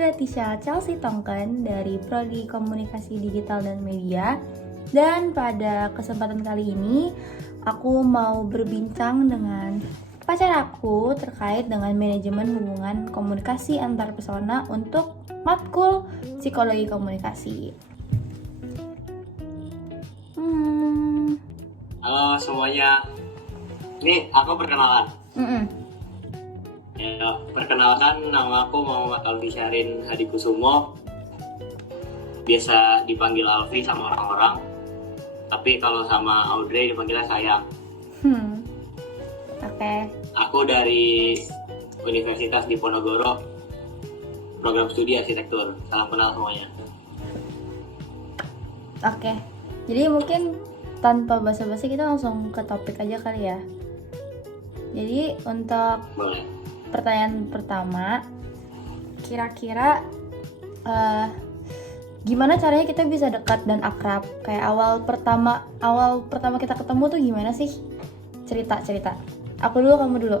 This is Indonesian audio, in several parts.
Audrey Tisha Chelsea Tongken dari Prodi Komunikasi Digital dan Media. Dan pada kesempatan kali ini aku mau berbincang dengan pacar aku terkait dengan manajemen hubungan komunikasi antar pesona untuk matkul psikologi komunikasi. Halo semuanya, ini aku perkenalan. Ya, perkenalkan, nama aku Muhammad Alfi Syahrin Hadikusumo. Biasa dipanggil Alfi sama orang-orang, tapi kalau sama Audrey dipanggilnya sayang. Oke. Aku dari Universitas Diponegoro, program studi arsitektur. Salam kenal semuanya. Oke. Jadi mungkin tanpa basa-basi kita langsung ke topik aja kali ya. Jadi untuk Boleh. pertanyaan pertama, kira-kira gimana caranya kita bisa dekat dan akrab? Kayak awal pertama kita ketemu tuh gimana sih? Cerita. Aku dulu, kamu dulu.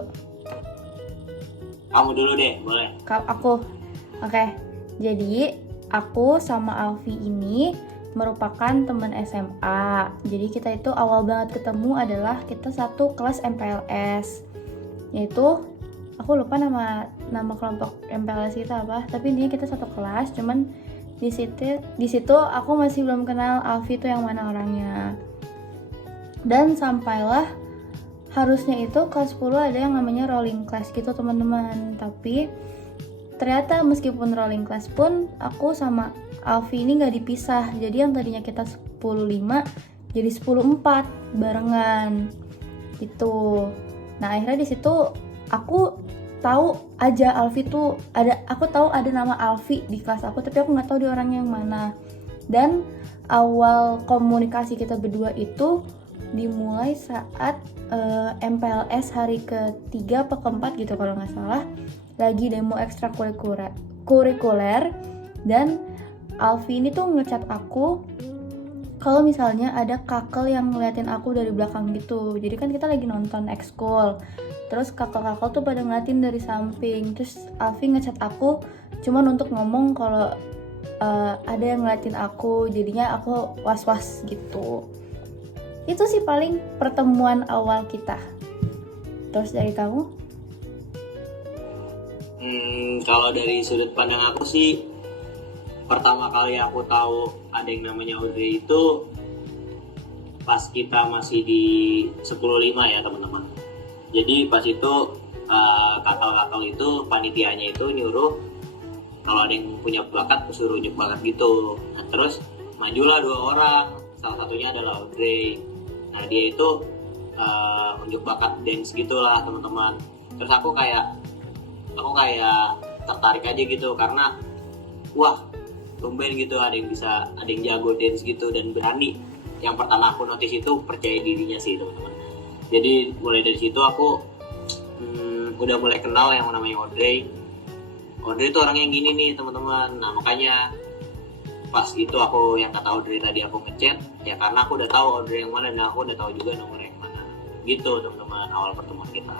Kamu dulu deh, boleh. Aku. Oke. Jadi aku sama Alfi ini merupakan teman SMA. Jadi kita itu awal banget ketemu adalah kita satu kelas MPLS. Yaitu aku lupa nama kelompok MPLS kita apa, tapi intinya kita satu kelas. Cuman di situ aku masih belum kenal Alfi itu yang mana orangnya. Dan sampailah harusnya itu kelas 10 ada yang namanya rolling class gitu teman-teman. Tapi ternyata meskipun rolling class pun aku sama Alfi ini nggak dipisah. Jadi yang tadinya kita 10-5 jadi 10-4 barengan gitu. Nah akhirnya di situ aku tahu aja Alfi tuh aku tahu ada nama Alfi di kelas aku, tapi aku nggak tahu dia orangnya yang mana. Dan awal komunikasi kita berdua itu dimulai saat MPLS hari ketiga atau keempat gitu kalau nggak salah, lagi demo ekstrakurikuler. Dan Alfi ini tuh ngechat aku kalau misalnya ada kakel yang ngeliatin aku dari belakang gitu. Jadi kan kita lagi nonton ekskul, terus kakel-kakel tuh pada ngeliatin dari samping. Terus Alfi ngechat aku cuman untuk ngomong kalau ada yang ngeliatin aku, jadinya aku was-was gitu. Itu sih paling pertemuan awal kita. Terus dari kamu? Kalau dari sudut pandang aku sih, pertama kali aku tahu ada yang namanya Audrey itu pas kita masih di 10-5 ya teman-teman. Jadi pas itu kakak-kakak itu panitianya itu nyuruh kalau ada yang punya bakat suruh unjuk bakat gitu. Nah terus majulah 2 orang, salah satunya adalah Audrey. Nah dia itu unjuk bakat dance gitulah teman-teman. Terus aku kayak tertarik aja gitu karena wah tumben gitu ada yang jago dance gitu dan berani. Yang pertama aku notice itu percaya dirinya sih teman-teman. Jadi mulai dari situ aku udah mulai kenal yang namanya Audrey. Audrey itu orang yang gini nih teman-teman. Nah makanya pas itu aku yang kata Audrey tadi aku ngechat ya karena aku udah tahu Audrey yang mana dan aku udah tahu juga nomor yang mana. Gitu teman-teman awal pertemuan kita.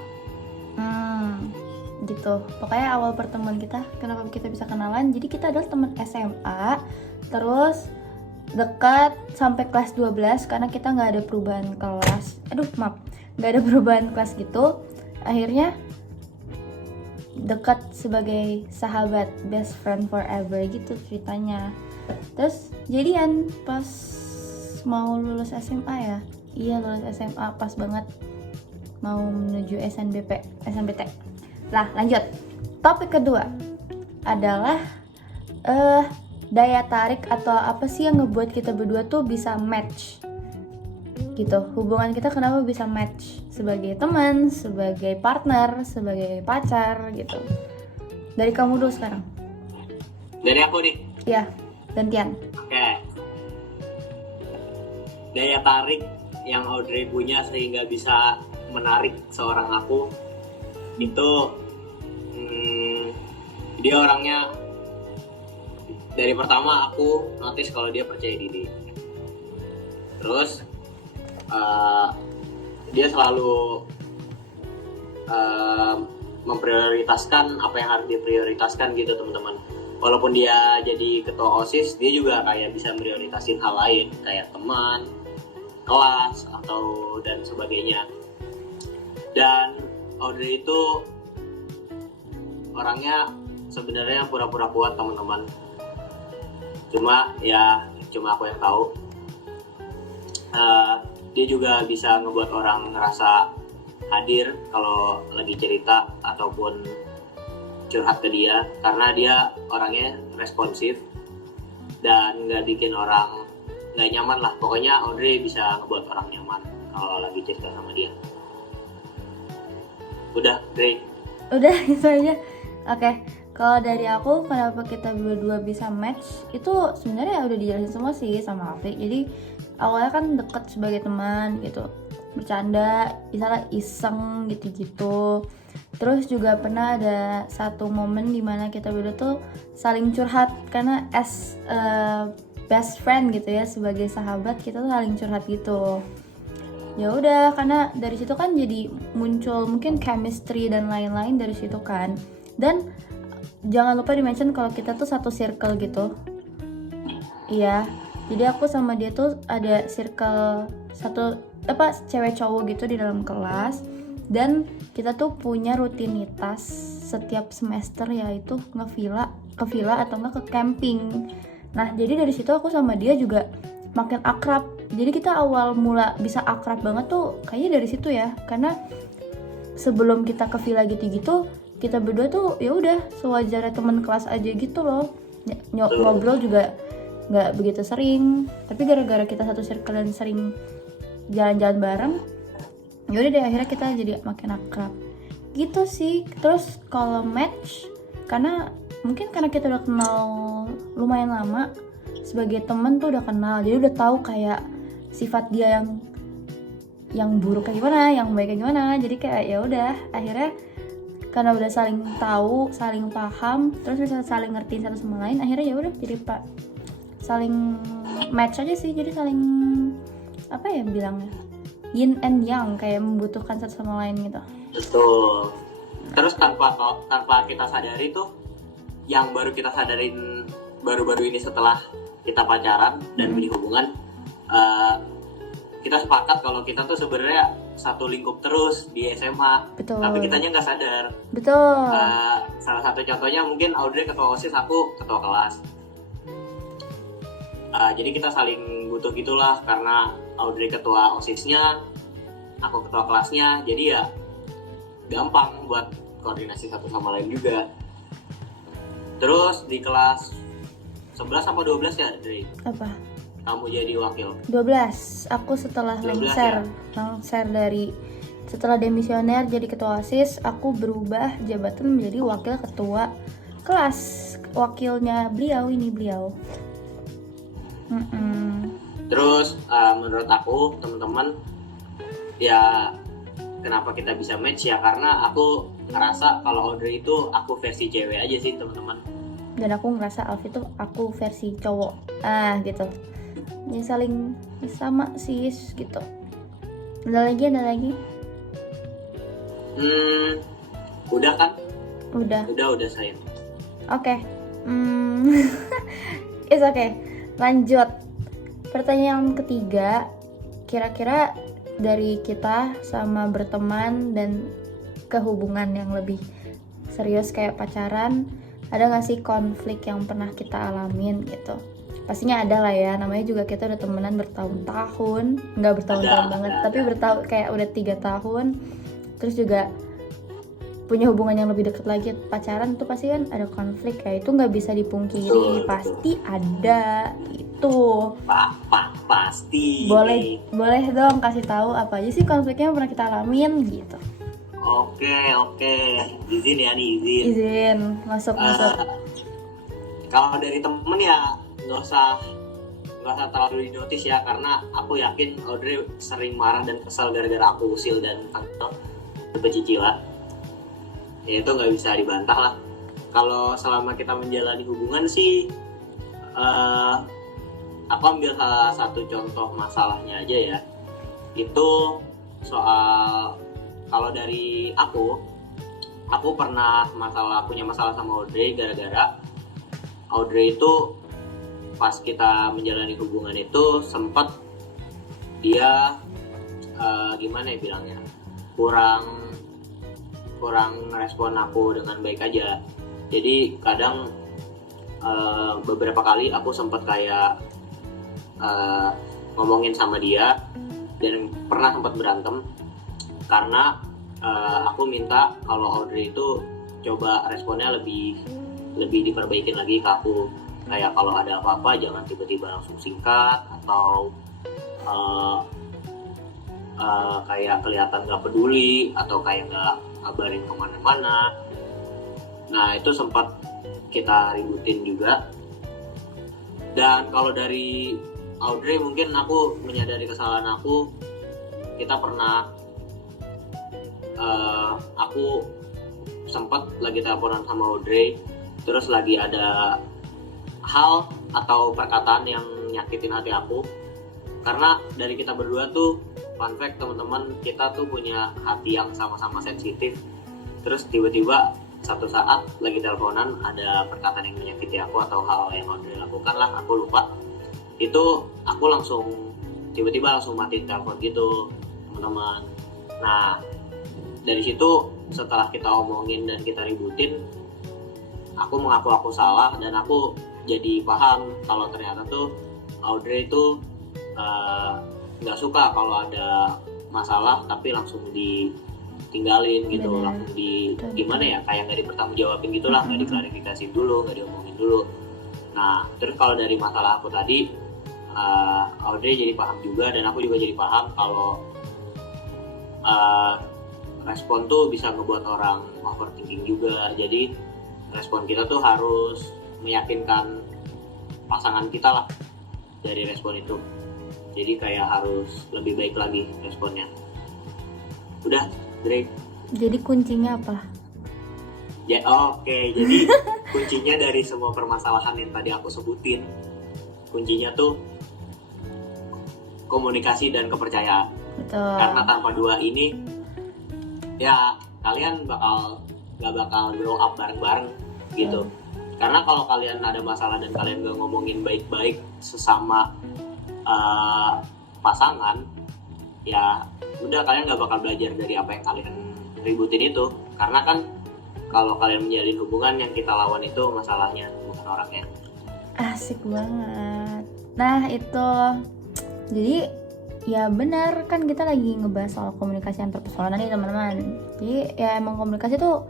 Gitu. Pokoknya awal pertemuan kita, kenapa kita bisa kenalan? Jadi kita adalah teman SMA, terus dekat sampai kelas 12 karena kita nggak ada perubahan kelas. Nggak ada perubahan kelas gitu. Akhirnya dekat sebagai sahabat, best friend forever gitu ceritanya. Terus jadian pas mau lulus SMA ya. Iya lulus SMA pas banget mau menuju SNBT. Lah lanjut, topik kedua adalah daya tarik atau apa sih yang ngebuat kita berdua tuh bisa match gitu. Hubungan kita kenapa bisa match sebagai teman, sebagai partner, sebagai pacar gitu. Dari kamu dulu sekarang. Dari aku nih. Iya, gantian. Oke. Daya tarik yang Audrey punya sehingga bisa menarik seorang aku itu dia orangnya dari pertama aku notice kalau dia percaya diri. Terus dia selalu memprioritaskan apa yang harus diprioritaskan gitu teman-teman. walaupun dia jadi ketua OSIS, dia juga kayak bisa prioritasin hal lain kayak teman, kelas atau dan sebagainya. Dan Audrey itu orangnya sebenarnya pura-pura kuat teman-teman. Cuma aku yang tahu. Dia juga bisa ngebuat orang ngerasa hadir kalau lagi cerita ataupun curhat ke dia, karena dia orangnya responsif dan nggak bikin orang nggak nyaman lah. Pokoknya Audrey bisa ngebuat orang nyaman kalau lagi cerita sama dia. Udah, Dre. Udah itu aja. Oke, kalau dari aku kenapa kita berdua bisa match itu sebenarnya udah dijelasin semua sih sama Afi. Jadi awalnya kan deket sebagai teman gitu, bercanda, misalnya iseng gitu-gitu. Terus juga pernah ada satu momen dimana kita berdua tuh saling curhat, karena as best friend gitu ya, sebagai sahabat kita tuh saling curhat gitu. Ya udah, karena dari situ kan jadi muncul mungkin chemistry dan lain-lain dari situ kan. Dan jangan lupa di-mention kalau kita tuh satu circle gitu. Iya, jadi aku sama dia tuh ada circle satu cewek cowok gitu di dalam kelas. Dan kita tuh punya rutinitas setiap semester, yaitu ke villa atau enggak ke camping. Nah, jadi dari situ aku sama dia juga makin akrab. Jadi kita awal mula bisa akrab banget tuh kayaknya dari situ ya. Karena sebelum kita ke villa gitu-gitu, kita berdua tuh ya udah sewajarnya teman kelas aja gitu loh. Ngobrol juga nggak begitu sering, tapi gara-gara kita satu circle dan sering jalan-jalan bareng, yaudah deh akhirnya kita jadi makin akrab gitu sih. Terus kalau match, karena kita udah kenal lumayan lama, sebagai temen tuh udah kenal, jadi udah tahu kayak sifat dia yang buruk kayak gimana, yang baik kayak gimana. Jadi kayak ya udah akhirnya karena udah saling tahu, saling paham, terus bisa saling ngertiin satu sama lain, akhirnya ya udah jadi saling match aja sih. Jadi saling apa ya bilangnya, yin and yang, kayak membutuhkan satu sama lain gitu. Betul. Terus tanpa kita sadari tuh, yang baru kita sadarin baru-baru ini setelah kita pacaran dan punya hubungan, kita sepakat kalau kita tuh sebenarnya satu lingkup terus di SMA. Betul. Tapi kitanya nggak sadar. Betul. Salah satu contohnya mungkin Audrey ketua OSIS, aku ketua kelas. Jadi kita saling butuh gitulah, karena Audrey ketua OSIS-nya, aku ketua kelasnya, jadi ya gampang buat koordinasi satu sama lain juga. Terus di kelas 11 sama 12 ya, Dre? Apa? Kamu jadi wakil 12. Aku setelah 12 lengser dari setelah demisioner jadi ketua OSIS, aku berubah jabatan menjadi wakil ketua kelas. Wakilnya beliau. Terus menurut aku teman-teman, ya kenapa kita bisa match ya, karena aku ngerasa kalau Audrey itu aku versi cewek aja sih teman-teman. Dan aku ngerasa Alfi tuh aku versi cowok. Gitu. Ya saling sama sih gitu. Ada lagi? Udah kan? Udah sayang. Oke. It's okay. Lanjut. Pertanyaan ketiga, kira-kira dari kita sama berteman dan kehubungan yang lebih serius kayak pacaran, ada gak sih konflik yang pernah kita alamin gitu? Pastinya ada lah ya, namanya juga kita udah temenan bertahun-tahun, nggak bertahun-tahun banget, tapi bertahun kayak udah 3 tahun. Terus juga punya hubungan yang lebih dekat lagi, pacaran tuh pasti kan ada konflik ya, itu nggak bisa dipungkiri. Betul. Pasti ada itu. Pasti. Boleh dong kasih tahu apa aja sih konfliknya yang pernah kita alamin gitu. Oke. Izin ya nih, izin. Izin, masuk. Kalau dari temen ya nggak usah terlalu dinotis ya, karena aku yakin Audrey sering marah dan kesal gara-gara aku usil dan pecicilan. Ya itu nggak bisa dibantah lah. Kalau selama kita menjalani hubungan sih, aku ambil salah satu contoh masalahnya aja ya. Itu soal, kalau dari aku pernah punya masalah sama Audrey gara-gara Audrey itu pas kita menjalani hubungan itu sempat dia gimana ya bilangnya, kurang respon aku dengan baik aja. Jadi kadang beberapa kali aku sempat kayak ngomongin sama dia dan pernah sempat berantem karena aku minta kalau Audrey itu coba responnya lebih diperbaikin lagi ke aku. Kayak kalau ada apa-apa jangan tiba-tiba langsung singkat atau kayak kelihatan gak peduli atau kayak gak ngabarin kemana-mana. Nah itu sempat kita ributin juga. Dan kalau dari Audrey mungkin aku menyadari kesalahan aku. Kita pernah aku sempat lagi teleponan sama Audrey, terus lagi ada hal atau perkataan yang nyakitin hati aku. Karena dari kita berdua tuh, fun fact teman-teman, kita tuh punya hati yang sama-sama sensitif. Terus tiba-tiba satu saat lagi teleponan ada perkataan yang menyakiti aku atau hal yang Audrey lakukan lah, aku lupa. Itu aku tiba-tiba langsung matiin telepon gitu teman-teman. Nah dari situ setelah kita omongin dan kita ributin, aku mengaku aku salah dan aku jadi paham kalau ternyata tuh Audrey itu nggak suka kalau ada masalah tapi langsung ditinggalin gitu. Bener. Langsung gimana ya, kayak nggak dipertanggungjawabin gitulah, nggak diklarifikasi dulu, nggak diomongin dulu. Nah terus kalau dari masalah aku tadi, Audrey jadi paham juga dan aku juga jadi paham kalau respon tuh bisa ngebuat orang overthinking juga. Jadi respon kita tuh harus meyakinkan pasangan kita lah dari respon itu. Jadi kayak harus lebih baik lagi responnya. Udah, Dre. Jadi kuncinya apa? Ya, oke. Jadi kuncinya dari semua permasalahan yang tadi aku sebutin, kuncinya tuh komunikasi dan kepercayaan. Betul. Karena tanpa dua ini, ya kalian gak bakal grow up bareng-bareng gitu. Karena kalau kalian ada masalah dan kalian gak ngomongin baik-baik sesama pasangan, ya udah kalian gak bakal belajar dari apa yang kalian ributin itu. Karena kan kalau kalian menjalin hubungan, yang kita lawan itu masalahnya, bukan orangnya. Asik banget. Nah itu, jadi ya benar kan kita lagi ngebahas soal komunikasi antar pasangan nih teman-teman. Jadi ya emang komunikasi tuh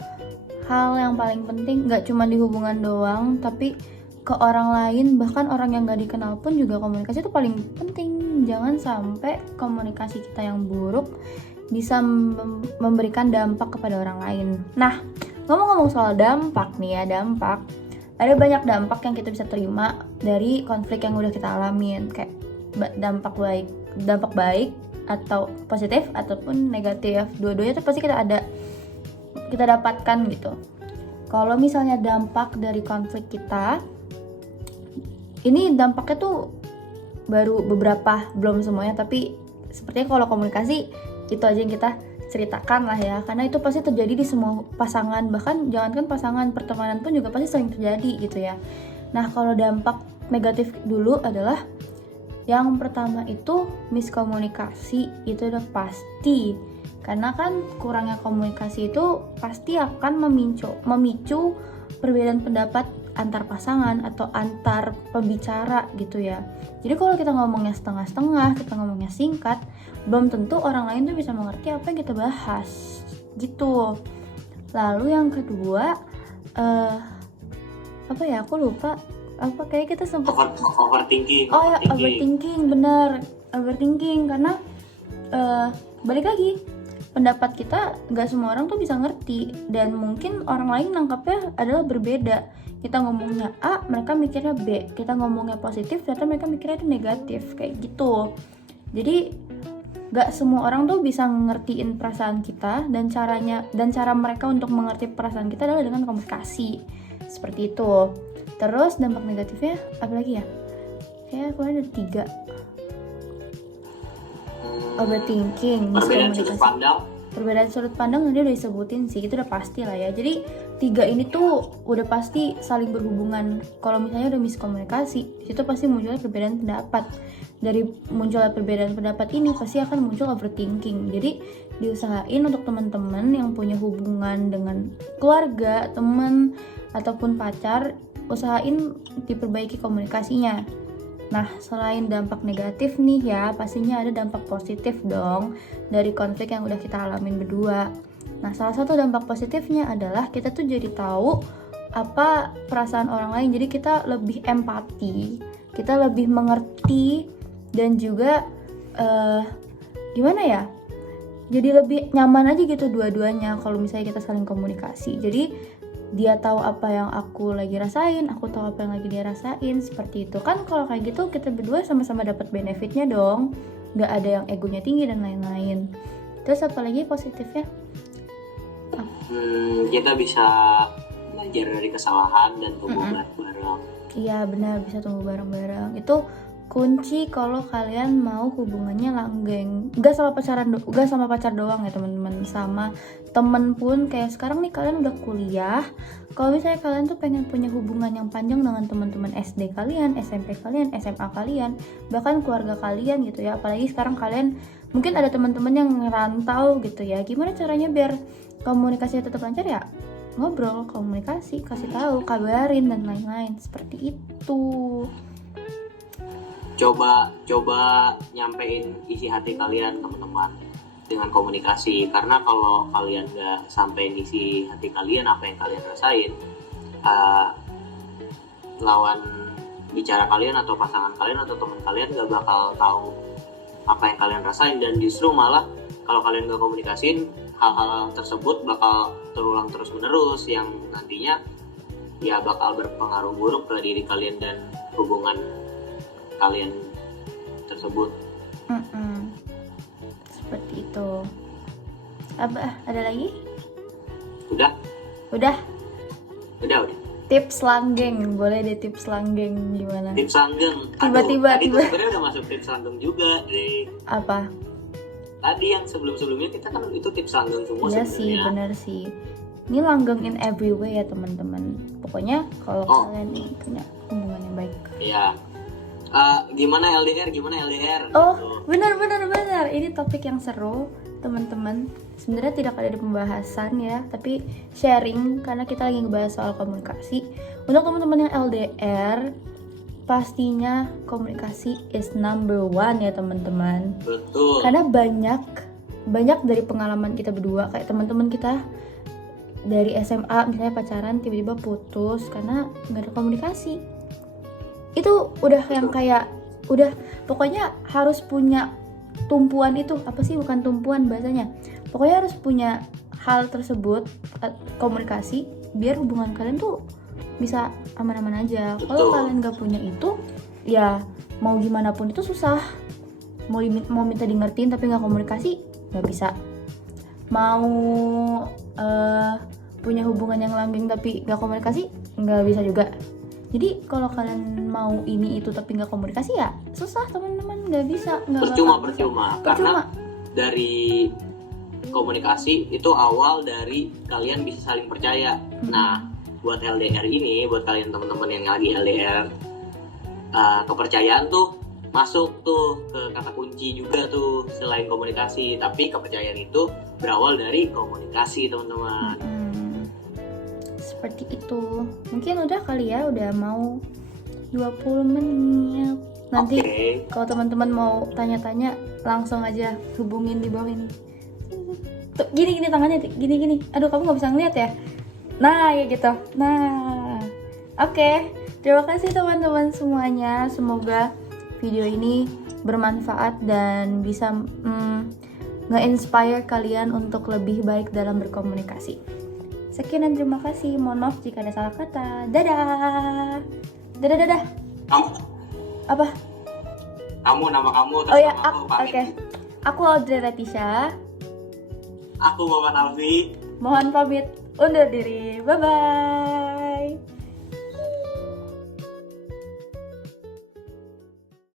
hal yang paling penting, gak cuma di hubungan doang, tapi ke orang lain, bahkan orang yang gak dikenal pun juga komunikasi itu paling penting. Jangan sampai komunikasi kita yang buruk bisa memberikan dampak kepada orang lain. Nah, ngomong-ngomong soal dampak nih ya, dampak, ada banyak dampak yang kita bisa terima dari konflik yang udah kita alamin. Kayak dampak baik atau positif ataupun negatif, dua-duanya tuh pasti kita dapatkan gitu. Kalau misalnya dampak dari konflik kita, ini dampaknya tuh baru beberapa, belum semuanya, tapi sepertinya kalau komunikasi itu aja yang kita ceritakan lah ya, karena itu pasti terjadi di semua pasangan, bahkan jangankan pasangan, pertemanan pun juga pasti sering terjadi gitu ya. Nah kalau dampak negatif dulu adalah yang pertama itu miskomunikasi, itu udah pasti. Karena kan kurangnya komunikasi itu pasti akan memicu perbedaan pendapat antar pasangan atau antar pembicara gitu ya. Jadi kalau kita ngomongnya setengah-setengah, kita ngomongnya singkat, belum tentu orang lain tuh bisa mengerti apa yang kita bahas gitu. Lalu yang kedua, apa ya, aku lupa. Apa kayak kita sempat overthinking. Oh ya, overthinking, bener, overthinking. Karena balik lagi, pendapat kita nggak semua orang tuh bisa ngerti, dan mungkin orang lain nangkapnya adalah berbeda. Kita ngomongnya A, mereka mikirnya B. Kita ngomongnya positif, ternyata mereka mikirnya itu negatif, kayak gitu. Jadi nggak semua orang tuh bisa ngertiin perasaan kita, dan cara mereka untuk mengerti perasaan kita adalah dengan komunikasi seperti itu. Terus dampak negatifnya apa lagi ya? Kayaknya aku ada 3. Overthinking, Perbedaan sudut pandang. Perbedaan sudut pandang udah disebutin sih, itu udah pasti lah ya. Jadi tiga ini tuh udah pasti saling berhubungan. Kalau misalnya udah miskomunikasi, itu pasti muncul perbedaan pendapat. Dari munculnya perbedaan pendapat ini pasti akan muncul overthinking. Jadi diusahain untuk teman-teman yang punya hubungan dengan keluarga, teman ataupun pacar, usahain diperbaiki komunikasinya. Nah, selain dampak negatif nih ya, pastinya ada dampak positif dong dari konflik yang udah kita alamin berdua. Nah, salah satu dampak positifnya adalah kita tuh jadi tahu apa perasaan orang lain. Jadi kita lebih empati, kita lebih mengerti, dan juga gimana ya? Jadi lebih nyaman aja gitu dua-duanya kalau misalnya kita saling komunikasi. Jadi dia tahu apa yang aku lagi rasain, aku tahu apa yang lagi dia rasain, seperti itu. Kan kalau kayak gitu kita berdua sama-sama dapat benefitnya dong. Nggak ada yang egonya tinggi dan lain-lain. Terus apa lagi positifnya? Kita bisa belajar dari kesalahan dan tumbuh bareng-bareng. Iya benar, bisa tumbuh bareng-bareng. Itu kunci kalau kalian mau hubungannya langgeng. Gak sama pacar doang ya teman-teman, sama temen pun. Kayak sekarang nih kalian udah kuliah, kalau misalnya kalian tuh pengen punya hubungan yang panjang dengan teman-teman SD kalian, SMP kalian, SMA kalian, bahkan keluarga kalian gitu ya. Apalagi sekarang kalian mungkin ada teman-teman yang ngerantau gitu ya. Gimana caranya biar komunikasinya tetap lancar ya? Ngobrol, komunikasi, kasih tahu, kabarin dan lain-lain, seperti itu. Coba nyampein isi hati kalian teman-teman dengan komunikasi, karena kalau kalian nggak sampein isi hati kalian, apa yang kalian rasain, lawan bicara kalian atau pasangan kalian atau teman kalian nggak bakal tahu apa yang kalian rasain, dan justru malah kalau kalian nggak komunikasiin, hal-hal tersebut bakal terulang terus-menerus yang nantinya ya bakal berpengaruh buruk ke diri kalian dan hubungan kalian tersebut. Seperti itu. Ada lagi? Udah. Tips langgeng, boleh deh tips langgeng gimana? Tips langgeng. Tiba-tiba. Sebenarnya udah masuk tips langgeng juga deh. Apa? Tadi yang sebelumnya kita kan itu tips langgeng semua. Iya sebenarnya. sih, benar sih. Ini langgeng in every way ya teman-teman. Pokoknya kalau kalian nih punya hubungan yang baik. Iya. Gimana LDR? Oh, Gitu. benar. Ini topik yang seru, teman-teman. Sebenarnya tidak ada di pembahasan ya, tapi sharing karena kita lagi ngebahas soal komunikasi. Untuk teman-teman yang LDR, pastinya komunikasi is number one ya teman-teman. Betul. Karena banyak dari pengalaman kita berdua, kayak teman-teman kita dari SMA misalnya pacaran tiba-tiba putus karena nggak ada komunikasi. Itu udah yang kayak udah pokoknya harus punya tumpuan itu, apa sih, bukan tumpuan bahasanya, pokoknya harus punya hal tersebut, komunikasi, biar hubungan kalian tuh bisa aman-aman aja. Kalau kalian nggak punya itu ya mau gimana pun itu susah. Mau minta di ngertiin tapi nggak komunikasi nggak bisa. Mau punya hubungan yang langgeng tapi nggak komunikasi nggak bisa juga. Jadi kalau kalian mau ini itu tapi nggak komunikasi ya susah teman-teman, nggak bisa. Percuma. Karena dari komunikasi itu awal dari kalian bisa saling percaya. Nah, buat LDR ini, buat kalian teman-teman yang lagi LDR, kepercayaan tuh masuk tuh ke kata kunci juga tuh selain komunikasi. Tapi kepercayaan itu berawal dari komunikasi teman-teman. Seperti itu. Mungkin udah kali ya, udah mau 20 menit. Nanti kalau teman-teman mau tanya-tanya langsung aja hubungin di bawah ini. Tuh, gini tangannya, gini. Aduh, kamu nggak bisa ngeliat ya. Nah, ya gitu. Nah, oke. Terima kasih teman-teman semuanya. Semoga video ini bermanfaat dan bisa nge-inspire kalian untuk lebih baik dalam berkomunikasi. Sekian dan terima kasih. Mohon maaf jika ada salah kata. Dadah. Apa? Nama kamu. Oh ya, oke. Aku Audrey Leticia. Aku Muhammad Alfi. Mohon pamit undur diri. Bye-bye.